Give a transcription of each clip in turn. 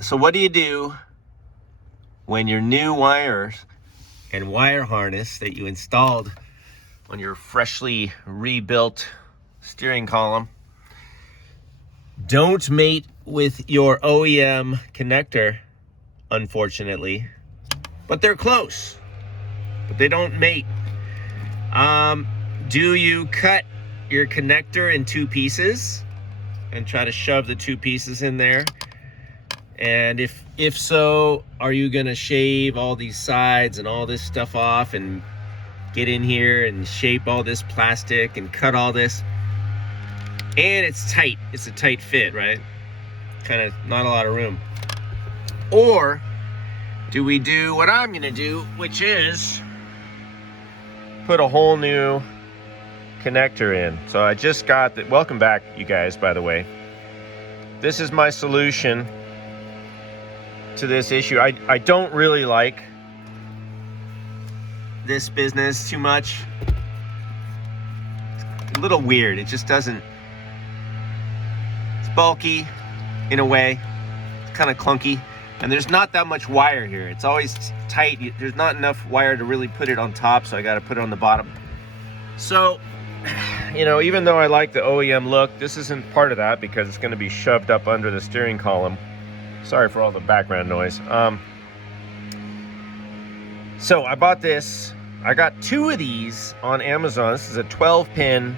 So what do you do when your new wires and wire harness that you installed on your freshly rebuilt steering column don't mate with your OEM connector, unfortunately, but they're close, but they don't mate? Do you cut your connector in two pieces and try to shove the two pieces in there? And if so, are you gonna shave all these sides and all this stuff off and get in here and shape all this plastic and cut all this? And it's tight, it's a tight fit, right? Kind of not a lot of room. Or do we do what I'm gonna do, which is put a whole new connector in? So I just got that. Welcome back, you guys, by the way. This is my solution to this issue. I don't really like this business too much. It's a little weird. It just doesn't, it's bulky in a way. It's kind of clunky. And there's not that much wire here. It's always tight. There's not enough wire to really put it on top, so I got to put it on the bottom. So, you know, even though I like the OEM look, this isn't part of that because it's going to be shoved up under the steering column. Sorry for all the background noise. So I bought this. I got two of these on Amazon. This is a 12-pin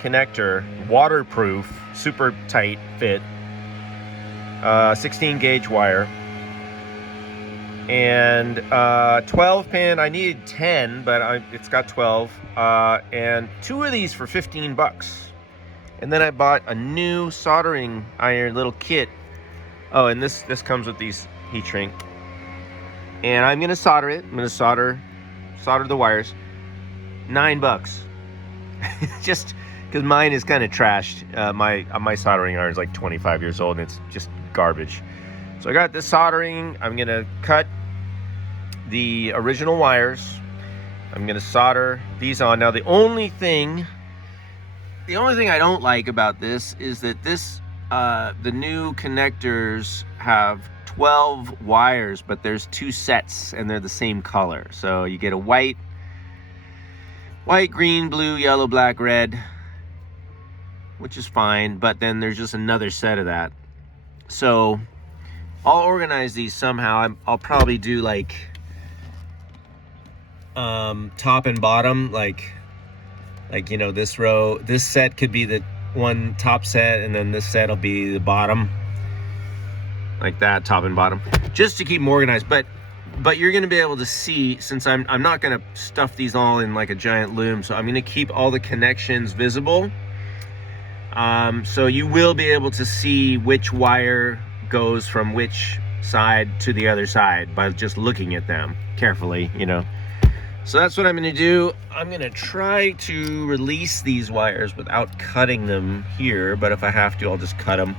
connector, waterproof, super tight fit, 16 gauge wire. And 12 pin, I needed 10, but it's got 12. And two of these for 15 bucks. And then I bought a new soldering iron little kit. Oh, and this comes with these heat shrink. And I'm gonna solder it. I'm gonna solder the wires. $9. Just because mine is kind of trashed. My soldering iron is like 25 years old and it's just garbage. So I got this soldering. I'm gonna cut the original wires. I'm gonna solder these on. Now the only thing I don't like about this is that this the new connectors have 12 wires, but there's two sets and they're the same color. So you get a white, green, blue, yellow, black, red, which is fine, but then there's just another set of that. So I'll organize these somehow. I'll probably do like top and bottom, like you know, this row, this set could be the one top set, and then this set will be the bottom, like that, top and bottom, just to keep them organized. But you're gonna be able to see, since I'm not gonna stuff these all in like a giant loom, so I'm gonna keep all the connections visible. So you will be able to see which wire goes from which side to the other side by just looking at them carefully, you know. So that's what I'm going to do. I'm going to try to release these wires without cutting them here, but if I have to, I'll just cut them.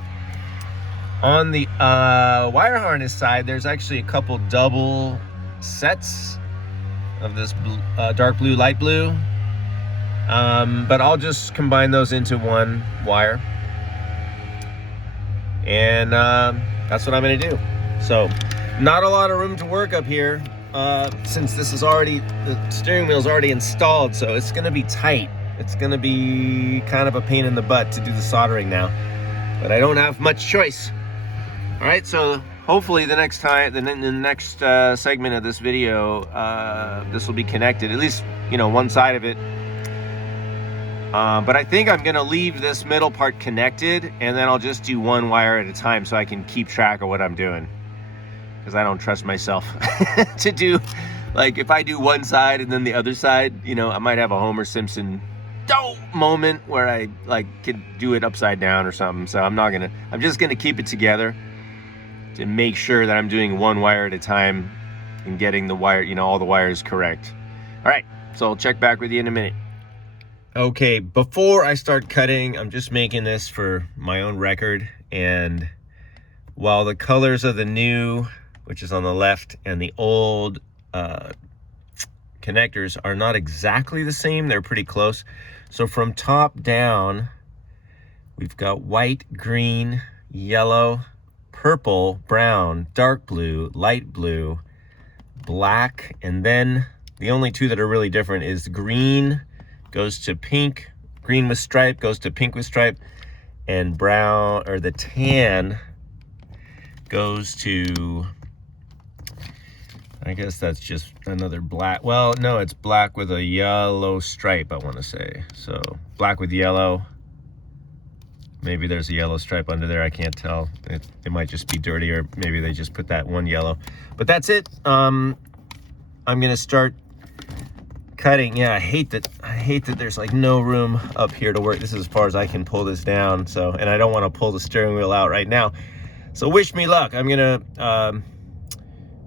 On the wire harness side, there's actually a couple double sets of this dark blue, light blue, but I'll just combine those into one wire. And that's what I'm gonna do. So not a lot of room to work up here, since this is already, the steering wheel is already installed, so it's gonna be tight. It's gonna be kind of a pain in the butt to do the soldering now, but I don't have much choice. All right, so hopefully the next time, the next segment of this video, this will be connected, at least, you know, one side of it. But I think I'm gonna leave this middle part connected, and then I'll just do one wire at a time so I can keep track of what I'm doing, because I don't trust myself to do, like, if I do one side and then the other side, you know, I might have a Homer Simpson moment where I like could do it upside down or something. So I'm just gonna keep it together to make sure that I'm doing one wire at a time and getting the wire, you know, all the wires correct. All right, so I'll check back with you in a minute. Okay, before I start cutting, I'm just making this for my own record, and while the colors of the new, which is on the left, and the old connectors are not exactly the same, they're pretty close. So from top down, we've got white, green, yellow, purple, brown, dark blue, light blue, black, and then the only two that are really different is green goes to pink, green with stripe goes to pink with stripe, and brown, or the tan, goes to, I guess that's just another black. Well, no, it's black with a yellow stripe, I want to say. So black with yellow. Maybe there's a yellow stripe under there. I can't tell. It might just be dirty, or maybe they just put that one yellow. But that's it. I'm gonna start cutting. Yeah, I hate that there's like no room up here to work. This is as far as I can pull this down. So, and I don't want to pull the steering wheel out right now. So wish me luck. I'm gonna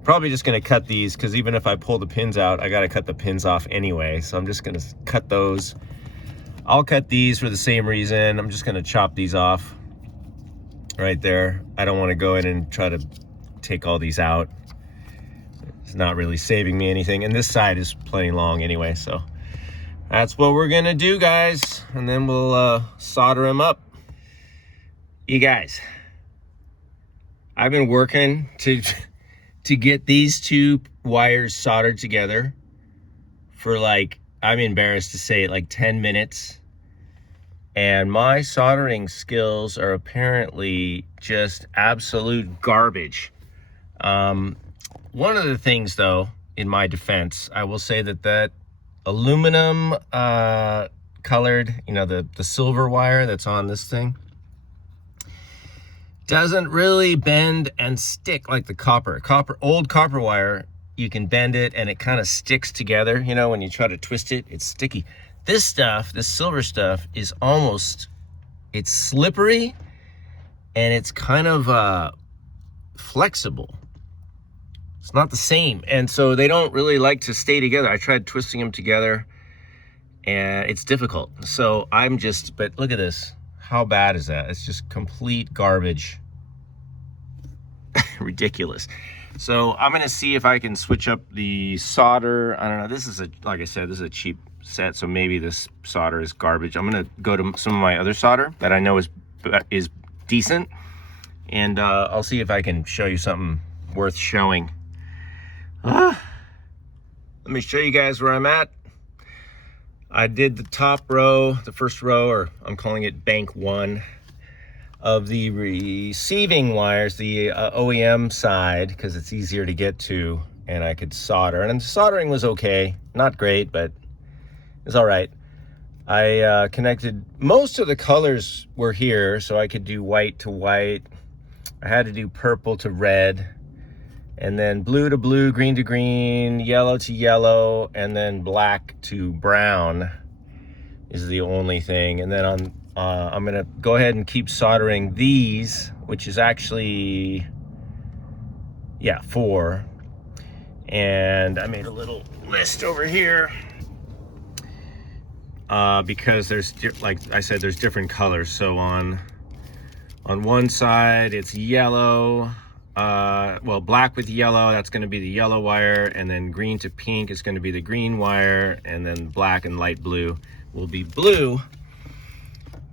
probably just gonna cut these, because even if I pull the pins out, I gotta cut the pins off anyway. So I'm just gonna cut those. I'll cut these for the same reason. I'm just gonna chop these off right there. I don't want to go in and try to take all these out. It's not really saving me anything. And this side is plenty long anyway, so that's what we're gonna do, guys. And then we'll solder them up. You guys, I've been working to get these two wires soldered together for, like, I'm embarrassed to say it, like 10 minutes. And my soldering skills are apparently just absolute garbage. One of the things, though, in my defense, I will say that aluminum colored, you know, the silver wire that's on this thing, doesn't really bend and stick like the copper. Old copper wire, you can bend it and it kind of sticks together. You know, when you try to twist it, it's sticky. This stuff, this silver stuff, is almost, it's slippery and it's kind of flexible. It's not the same. And so they don't really like to stay together. I tried twisting them together and it's difficult. So but look at this. How bad is that? It's just complete garbage. Ridiculous. So I'm gonna see if I can switch up the solder. I don't know, this is like I said, this is a cheap set, so maybe this solder is garbage. I'm gonna go to some of my other solder that I know is decent, and I'll see if I can show you something worth showing. Let me show you guys where I'm at. I did the top row, the first row, or I'm calling it bank 1 of the receiving wires, the OEM side, because it's easier to get to, and I could solder. And the soldering was okay, not great, but it's all right. I connected, most of the colors were here, so I could do white to white. I had to do purple to red, and then blue to blue, green to green, yellow to yellow, and then black to brown is the only thing. And then I'm gonna go ahead and keep soldering these, which is actually, yeah, 4. And I made a little list over here because there's, like I said, there's different colors. So on one side it's yellow, well, black with yellow, that's going to be the yellow wire, and then green to pink is going to be the green wire, and then black and light blue will be blue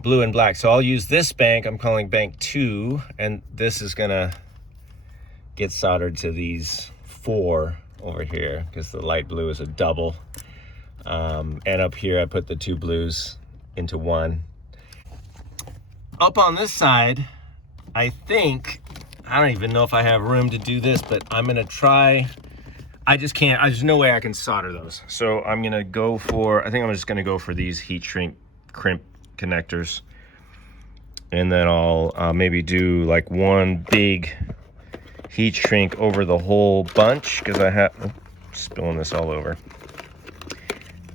and black. So I'll use this bank, I'm calling bank 2, and this is going to get soldered to these 4 over here, because the light blue is a double. And up here I put the 2 blues into 1. Up on this side, I think, I don't even know if I have room to do this, but I'm gonna try. I just can't, there's no way I can solder those. So I'm gonna go for, I think I'm just gonna go for these heat shrink crimp connectors. And then I'll maybe do like one big heat shrink over the whole bunch, because I have, spilling this all over.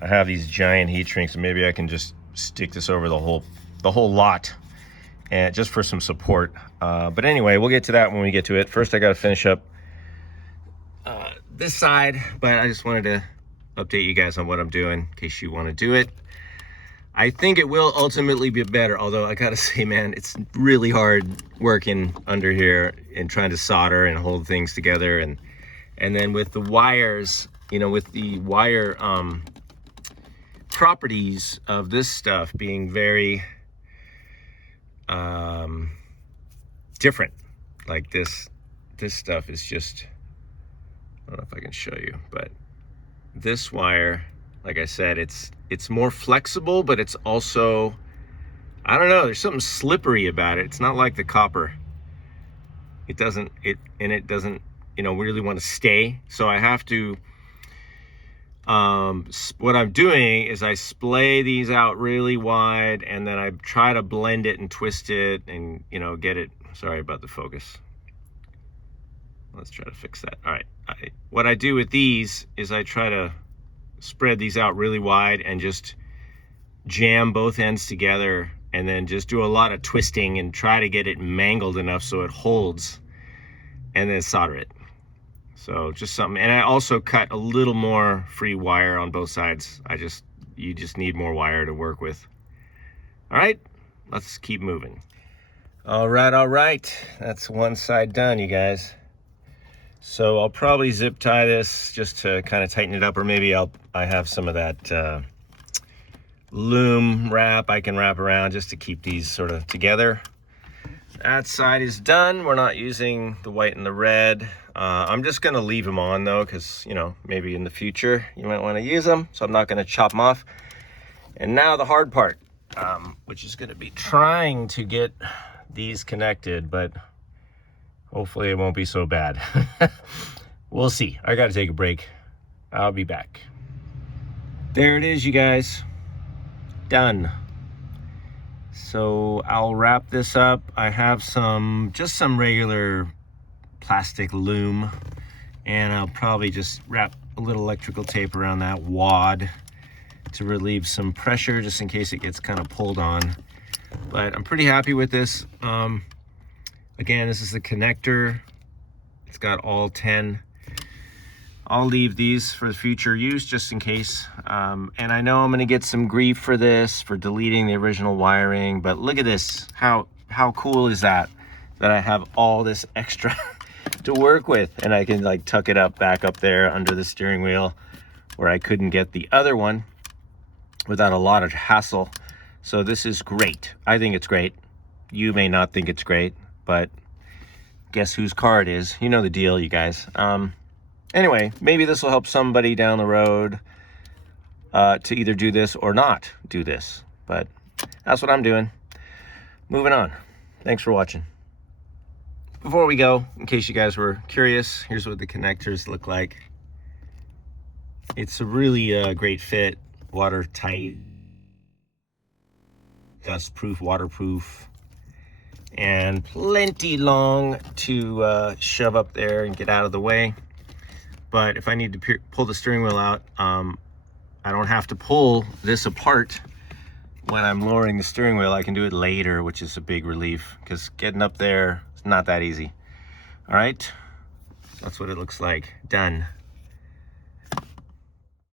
I have these giant heat shrinks, and maybe I can just stick this over the whole lot, and just for some support. But anyway, we'll get to that when we get to it. First, I got to finish up this side, but I just wanted to update you guys on what I'm doing in case you want to do it. I think it will ultimately be better, although I gotta say, man, it's really hard working under here and trying to solder and hold things together, and then with the wires, you know, with the wire properties of this stuff being very different. Like this stuff is just, I don't know if I can show you, but this wire, like I said, it's more flexible, but it's also, I don't know, there's something slippery about it. It's not like the copper. It doesn't, you know, really want to stay. So I have to, what I'm doing is I splay these out really wide, and then I try to blend it and twist it and, you know, get it. Sorry about the focus. Let's try to fix that. All right. What I do with these is I try to spread these out really wide and just jam both ends together, and then just do a lot of twisting and try to get it mangled enough so it holds, and then solder it. So just something. And I also cut a little more free wire on both sides. You just need more wire to work with. All right, let's keep moving. All right. That's one side done, you guys. So I'll probably zip tie this just to kind of tighten it up, or maybe I have some of that loom wrap I can wrap around just to keep these sort of together. That side is done. We're not using the white and the red. I'm just gonna leave them on though, because, you know, maybe in the future you might want to use them, so I'm not gonna chop them off. And now the hard part, which is gonna be trying to get these connected, but hopefully it won't be so bad. We'll see. I gotta take a break. I'll be back. There it is, you guys. Done. So I'll wrap this up. I have just some regular plastic loom, and I'll probably just wrap a little electrical tape around that wad to relieve some pressure, just in case it gets kind of pulled on. But I'm pretty happy with this. Again, this is the connector. It's got all 10. I'll leave these for future use just in case. And I know I'm gonna get some grief for this, for deleting the original wiring, but look at this. How cool is that? That I have all this extra to work with, and I can like tuck it up back up there under the steering wheel where I couldn't get the other one without a lot of hassle. So this is great. I think it's great. You may not think it's great, but guess whose car it is. You know the deal, you guys. Anyway, maybe this will help somebody down the road to either do this or not do this. But that's what I'm doing. Moving on. Thanks for watching. Before we go, in case you guys were curious, here's what the connectors look like. It's a really great fit, watertight, dust-proof, waterproof, and plenty long to shove up there and get out of the way. But if I need to pull the steering wheel out, I don't have to pull this apart when I'm lowering the steering wheel. I can do it later, which is a big relief, because getting up there is not that easy. All right, that's what it looks like. Done.